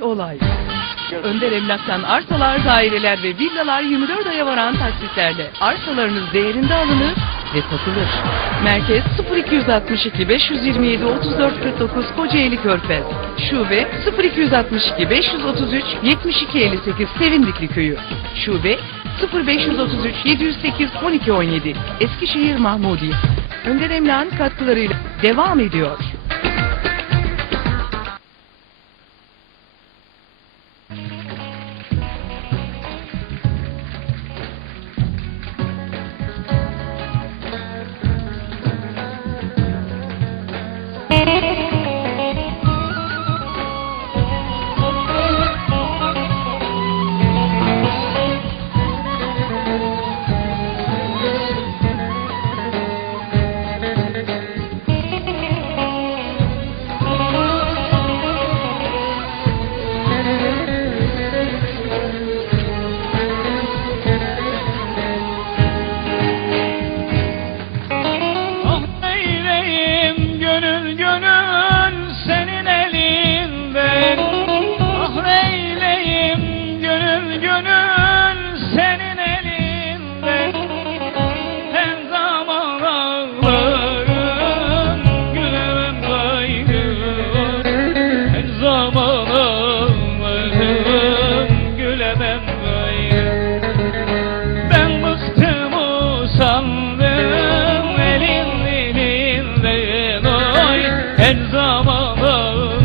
kolay. Önder Emlak'tan arsalar, daireler ve villalar 24 aya varan taksitlerle arsalarınız değerinde alınır ve satılır. Merkez 0262 527 34 49 Kocaeli Körfez. Şube 0262 533 72 58 Sevindikli Köyü. Şube 0533 708 12 17 Eskişehir Mahmudi. Önder Emlak'ın katkılarıyla devam ediyor. sandım elin dilinde doy her zaman